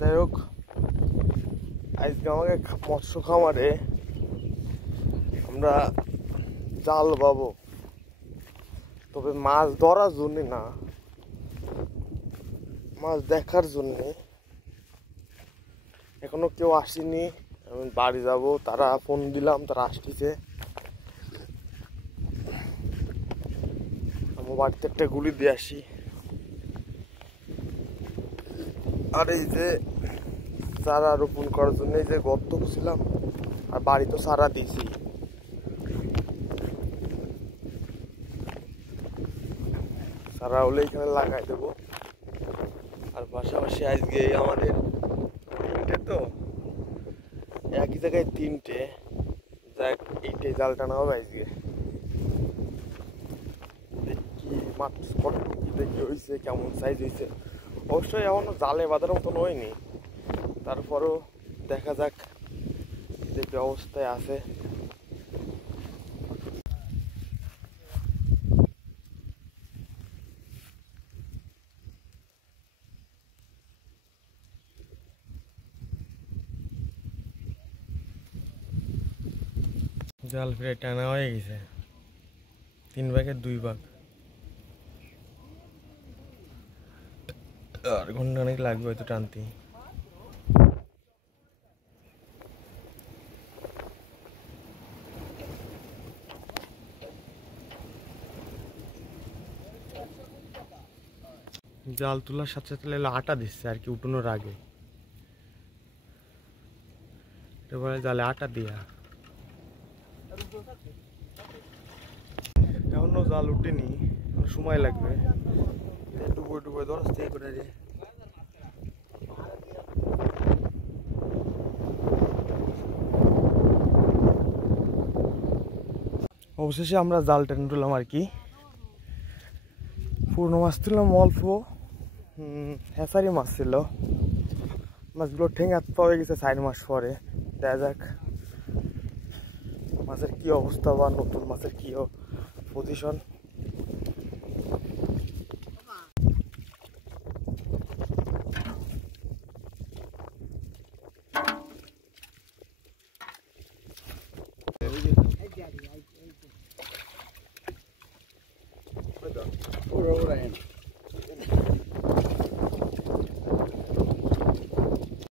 যাই হোক, আজকে আমাকে মৎস্য খামারে আমরা জাল পাবো, তবে মাছ ধরার জন্য না, মাছ দেখার জন্যে। এখনো কেউ আসেনি, আমি বাড়ি যাব, তারা ফোন দিলাম, তারা আসতেছে। আমার বাড়িতে একটা গুলি দিয়ে আসি। আর এই যে চারা রোপণ করার জন্য এই যে গর্ত খুঁজছিলাম, আর বাড়ি তো চারা দিয়েছি। চারা হলে এখানে লাগাই দেবো। আর পাশাপাশি আজকে আমাদের তিনটে, তো একই জায়গায় তিনটে, যাক এইটাই জাল টানা হবে আজকে। দেখি মাছ কতটুকু দেখি হয়েছে, কেমন সাইজ হয়েছে। অবশ্যই এখনো জালে বাঁধার মতন হয়নি, তারপরও দেখা যাক যে অবস্থায় আছে। জাল প্রায় টানা হয়ে গেছে, 3 ভাগের 2 ভাগ। আর ঘন্টা অনেক লাগবে হয়তো টানতে। জাল তোলার সাথে সাথে আটা দিচ্ছে আর কি, উঠানোর আগে এবারে জালে আটা দিয়া। এখনো জাল উঠেনি, সময় লাগবে। ডুবো ডুবো ধরস করে রে। অবশেষে আমরা জাল টেনে তুললাম আর কি। পূর্ণ মাছ তুললাম অল্প, হ্যাঁসারি মাছ ছিল। মাছগুলো ঠেঙে পাওয়া গেছে 4 মাস পরে। দেখা যাক মাছের কি অবস্থা বা নতুন মাছের কি পজিশন। Ora,